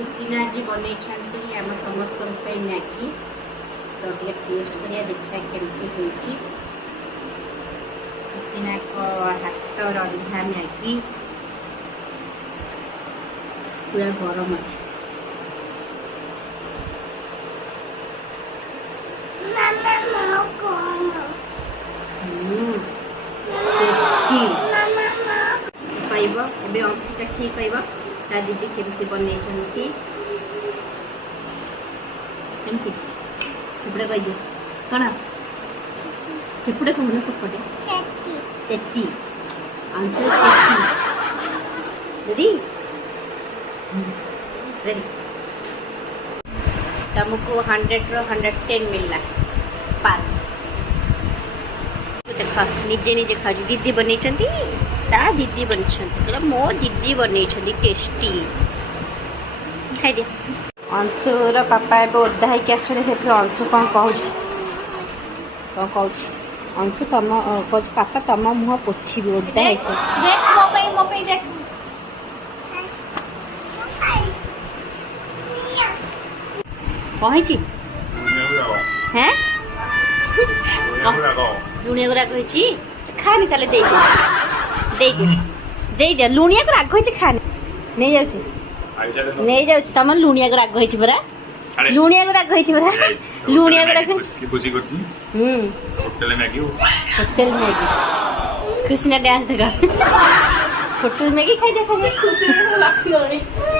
खुशी आज बन आम समस्त मैगी तो टेस्ट करिया देखा केमती खुशीना हाथ रंधा मैगी पूरा गरम अच्छे कह अंशु चाखी कह ता दीदी केमती बन सेपटे कहीदे कौन सेपटे कहून सेपटे तेती अंशु तेती रेडी तुमको 100 रो 110 मिलला पास तो देख निजे निजे खाऊ दीदी बन दीदी बन मो दीदी बन टेस्टी खाई दे अंशुर पापा ए ओदा होगी आसो अंशु कौन कह अंशु तुम पापा तुम मुह पोछी ओदा कही हैं लुणिया को राग खानी ताले दे दे लुणिया को राग खानी नहीं जाऊँ नहीं जाऊँ तुम लुणिया को राग परा लुणिया को राग परा लुणिया को राग होटल मैगी खुशी ना डांस देखा होटल मैगी खाई देखा खुशी